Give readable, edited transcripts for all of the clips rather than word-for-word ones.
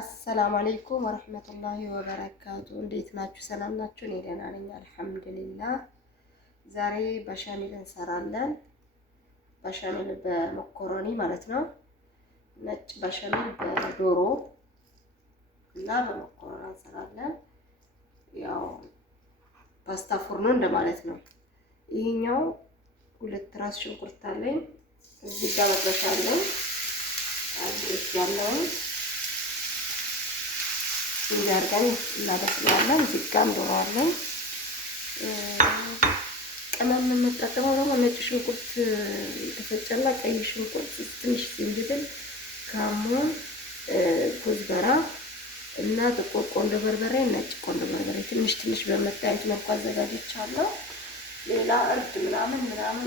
አሰላሙ አለይኩም ወረህመቱላሂ ወበረካቱ። እንዴት ናችሁ? ሰላም ናችሁ? እኔ ደህና ነኝ አልሐምዱሊላህ። ዛሬ በሻሚል እንሰራለን። በሻሚል በመኮረኒ ማለት ነው። ነጭ በሻሚል በዶሮ እና በመኮረኒ እንሰራለን። ያው ፓስታ ፉርኖ እንደማለት ነው። ይሄኛው 2 ራስ ሽንኩርት አለኝ። እዚህ ጋር መጥበሻ አለኝ። አዲስ ያለው እንዲያርገን እናደስላለን። እዚህ ጋር ዶሮ አለኝ። ቅመም የምንጠቀመው ደግሞ ነጭ ሽንኩርት የተፈጨና ቀይ ሽንኩርት፣ ትንሽ ዝንጅብል፣ ካሞን፣ ኩዝበራ እና ጥቁር ቆንጆ በርበሬ፣ ነጭ ቆንጆ በርበሬ ትንሽ ትንሽ በመታየት መልኩ አዘጋጅቻለሁ። ሌላ እርድ ምናምን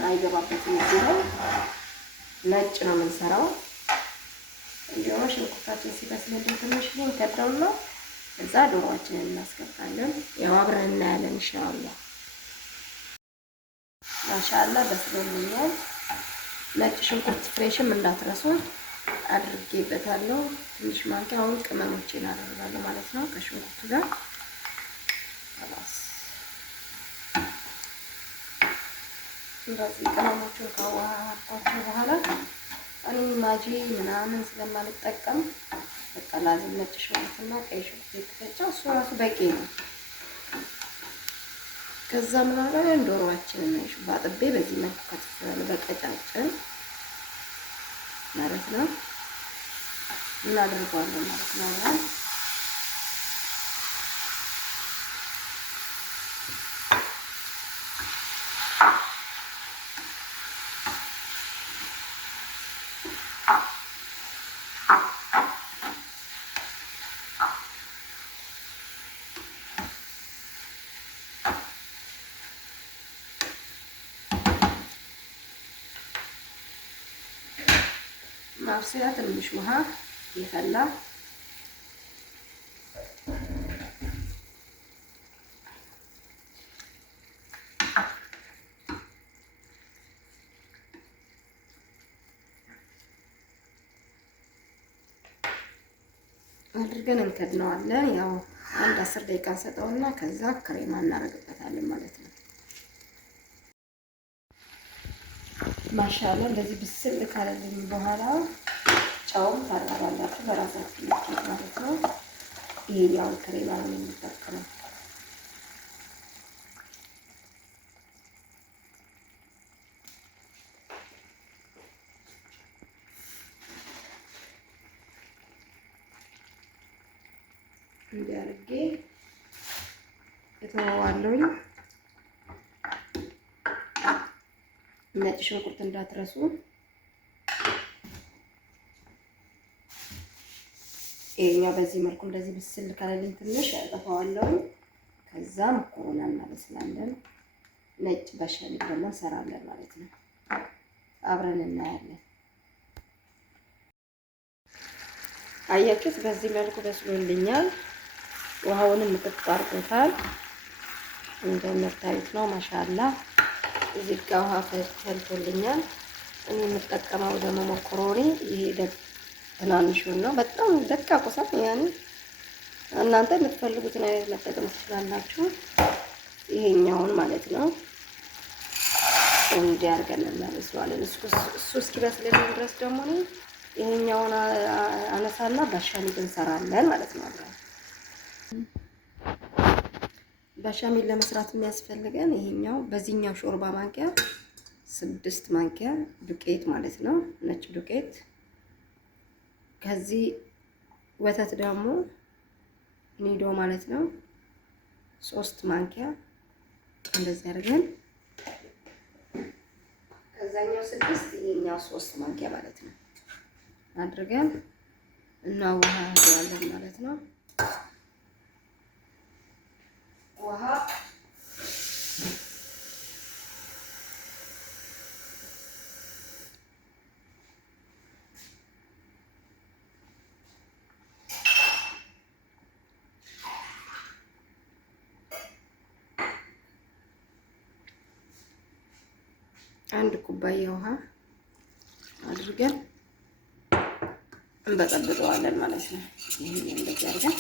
አይገባበትም። እዚህ ላይ ነጭ ነው የምንሰራው። እንዲሁም ሽንኩርታችን ሲበስልልን ትንሽ እንከድነውና እዛ ዶሮአችንን እናስገባለን። ያው አብረን እናያለን ኢንሻአላህ። ማሻአላህ በስሎልኛል። ነጭ ሽንኩርት ፍሬሽም እንዳትረሱ አድርጌበታለሁ። ትንሽ ማንኪያ አሁን ቅመሞችን አደርጋለሁ ማለት ነው ከሽንኩርቱ ጋር خلاص። እንደዚህ ቅመሞቹን ካዋሃድኳቸው በኋላ እኔ ማጂ ምናምን ስለማልጠቀም በቃ ላዝም ነጭ ሽንኩርትና ቀይ ሽንኩርት የተፈጨው እሱ ራሱ በቂ ነው። ከዛ ምናምን ዶሮአችንን ነው ባጥቤ በዚህ መልኩ ከትፈን በቀጫጭን ማለት ነው እናደርገዋለን ማለት ነው። ማብሰያ ትንሽ ውሃ ይፈላ አድርገን እንከድነዋለን። ያው አንድ 10 ደቂቃ እንሰጠውና ከዛ ክሬማ እናደርግበታለን ማለት ነው። ማሻአላ እንደዚህ ብስል ካለልኝ በኋላ ጨውም ታደርጋላችሁ በራሳችሁ ልክ ማለት ነው። ይሄኛው ክሬማ ነው የምንጠቀመው። እንዲያርጌ የተዋዋለኝ ነጭ ሽንኩርት እንዳትረሱ። ይሄኛው በዚህ መልኩ እንደዚህ ብስል ካለልኝ ትንሽ ያጠፋዋለሁ። ከዛ መኮረኒ እናበስላለን። ነጭ በሻሚል ደግሞ እንሰራለን ማለት ነው። አብረን እናያለን። አያችሁት? በዚህ መልኩ በስሎልኛል። ውሃውንም ምጥጥ አድርጎታል እንደምታዩት ነው። ማሻአላህ እዚህ ጋር ውሃ ፈልቶልኛል። እኔ የምጠቀመው ደግሞ መኮረኒ ይሄ ትናንሹን ነው። በጣም ደቃቁ ሳት ያኔ እናንተ የምትፈልጉትን አይነት መጠቀም ትችላላችሁ። ይሄኛውን ማለት ነው እንዲህ አድርገን እናበስለዋለን። እሱ እስኪበስልልን ድረስ ደግሞ ነው ይሄኛውን አነሳና በሻሚል እንሰራለን ማለት ነው። በሻሚል ለመስራት የሚያስፈልገን ይሄኛው በዚህኛው ሾርባ ማንኪያ 6 ማንኪያ ዱቄት ማለት ነው፣ ነጭ ዱቄት። ከዚህ ወተት ደግሞ ኒዶ ማለት ነው 3 ማንኪያ እንደዚህ አድርገን ከዛኛው 6 ይሄኛው 3 ማንኪያ ማለት ነው አድርገን እናዋህዳለን ማለት ነው። ውሃ አንድ ኩባያ ውሃ አድርገን እንበጠብጠዋለን ማለት ነው። ይሄን እንደዚህ አድርገን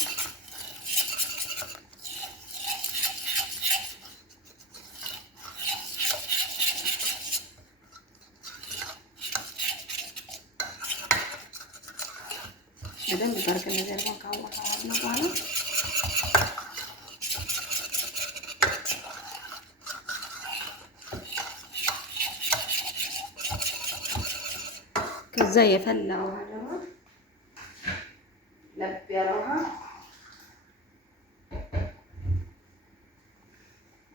በደንብ በርገን ነገር ጋር ካዋሃድን በኋላ ከዛ የፈላ ውሃ ደግሞ ለብ ያለ ውሃ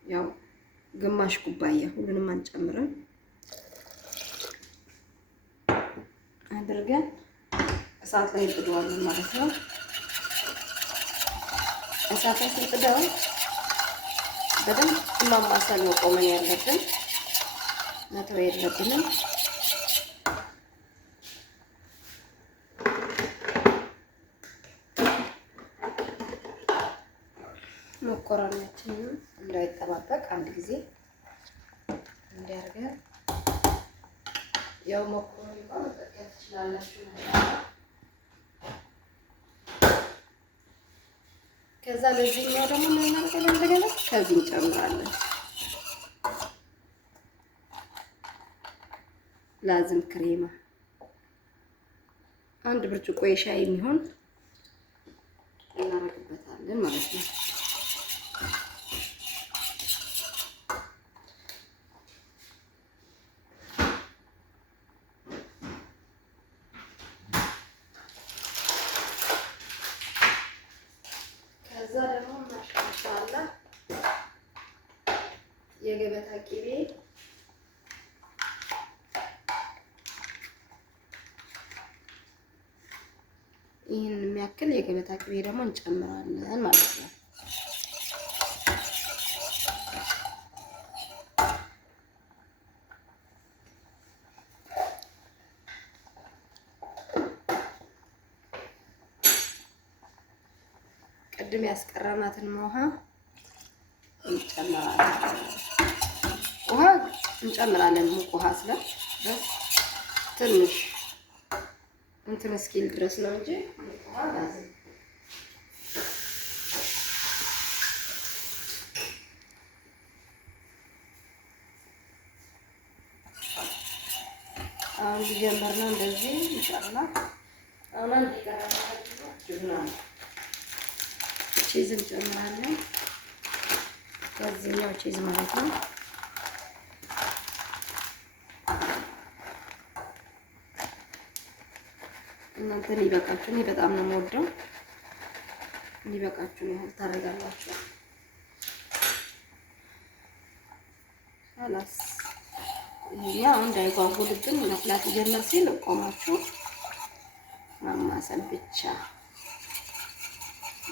ያው ግማሽ ኩባያ ሁሉንም አንጨምርም አድርገን እሳት ላይ ጥደዋለን ማለት ነው። እሳት ላይ ጥደዋል በደንብ ማማሰል ነው ቆመን ያለብን፣ መተው የለብንም። መኮረኒያችንን እንዳይጠባበቅ አንድ ጊዜ እንዲያርገን ያው መኮረኒ መጠቀም ትችላላችሁ። ከዛ ለዚህኛው ደግሞ ምን እናደርጋለን? እንደገና ከዚህ እንጨምራለን ላዝም ክሬማ አንድ ብርጭቆ የሻይ የሚሆን እናደርግበታለን ማለት ነው። ከዛ ደግሞ ማሻሻላ የገበታ ቅቤ ይህን የሚያክል የገበታ ቅቤ ደግሞ እንጨምራለን ማለት ነው። ቅድም ያስቀረናትን ውሃ እንጨምራለን። ሙቅ ውሃ ስለ ትንሽ እንትን እስኪል ድረስ ነው እንጂ ውሃ ላዝም። አሁን ጀመርና እንደዚህ ኢንሻአላህ አሁን እንዲቀራራችሁ ቺዝ እንጨምራለን። ከዚህኛው ቺዝ ማለት ነው። እናንተ ሊበቃችሁ፣ እኔ በጣም ነው የምወደው። ሊበቃችሁ ያህል ታደርጋላችሁ። خلاص ይሄኛው እንዳይጓጉልብን መፍላት ጀመር ሲል ቆማችሁ ማማሰል ብቻ፣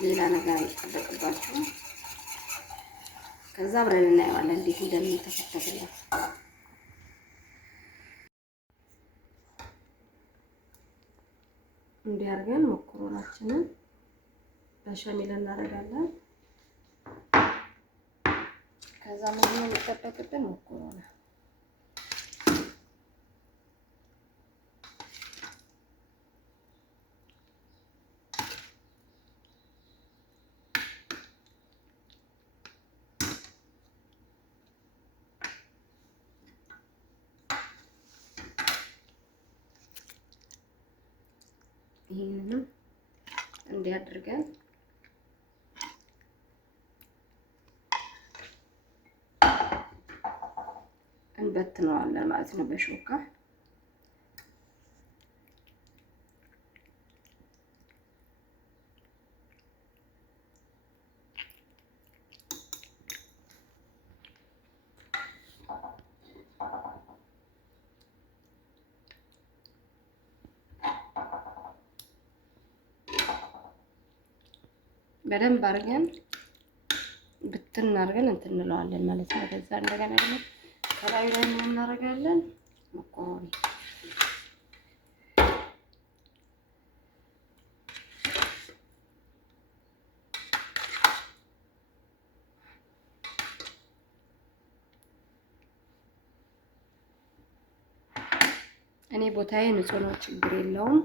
ሌላ ነገር አይጠበቅባችሁም። ከዛ አብረን እናየዋለን እንዴት እንደሚተፈተፍልን። እንዲያርገን መኮረናችንን በሸሚል እናደርጋለን። ከዛ ምን ነው የሚጠበቅብን? መኮረና ይሄንንም እንዲያደርገን እንበትነዋለን ማለት ነው በሾካ። በደንብ አድርገን ብትን አድርገን እንትን እንለዋለን ማለት ነው። ከዛ እንደገና ደግሞ ከላይ ላይ ምን እናደርጋለን? መኮረኒ እኔ ቦታዬ ንጹህ ነው፣ ችግር የለውም።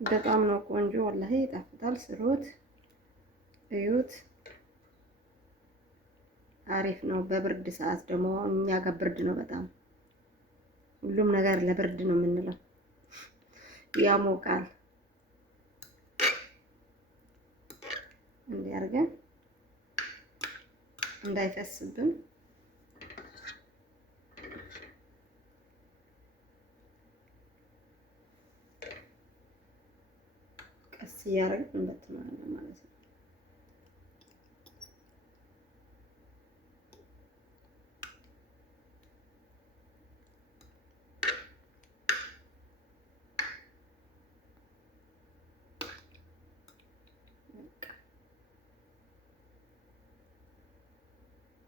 በጣም ነው ቆንጆ ወላሂ ይጣፍጣል። ስሩት፣ እዩት። አሪፍ ነው። በብርድ ሰዓት ደግሞ እኛ ጋር ብርድ ነው በጣም ሁሉም ነገር ለብርድ ነው የምንለው። ያሞቃል። እንዲህ አድርገን እንዳይፈስብን ቀስ እያደረግን እንበትናለን ማለት ነው።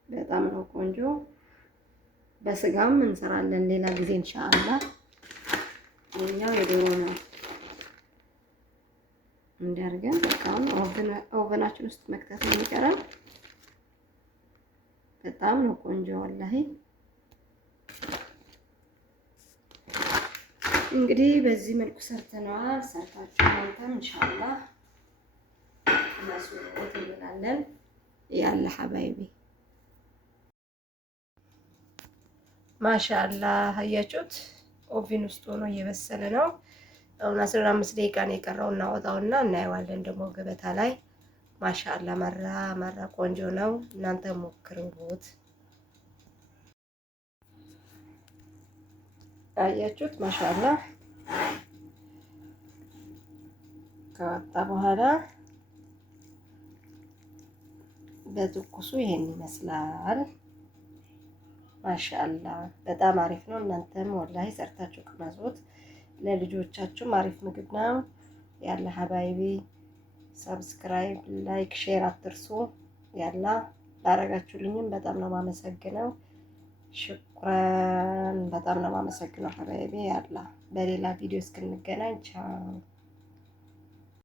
በጣም ነው ቆንጆ። በስጋም እንሰራለን ሌላ ጊዜ ኢንሻአላህ። ይሄኛው የዶሮ ነው። እንዲያርገን በቃም ኦቨናችን ውስጥ መክተት ነው የሚቀረን። በጣም ነው ቆንጆ ወላሂ። እንግዲህ በዚህ መልኩ ሰርተነዋል። ሰርታችሁ እናንተም ኢንሻአላህ መስዋዕት እንላለን። ያለ ሐባይቢ ማሻአላህ አያችሁት፣ ኦቪን ውስጥ ሆኖ እየበሰለ ነው። አሁን 15 ደቂቃ ነው የቀረው። እናወጣውና እናየዋለን ደግሞ ገበታ ላይ። ማሻአላህ መራ ቆንጆ ነው። እናንተ ሞክሩት። አያችሁት ማሻአላህ ከወጣ በኋላ በትኩሱ ይሄን ይመስላል። ማሻአላህ በጣም አሪፍ ነው። እናንተም ወላሂ ሰርታችሁ ቅመሱት። ለልጆቻችሁም አሪፍ ምግብ ነው። ያለ ሀባይቢ ሰብስክራይብ፣ ላይክ፣ ሼር አትርሱ። ያላ ላረጋችሁልኝም በጣም ነው ማመሰግነው። ሽኩራን በጣም ነው ማመሰግነው ሀባይቢ። ያላ በሌላ ቪዲዮ እስክንገናኝ ቻው።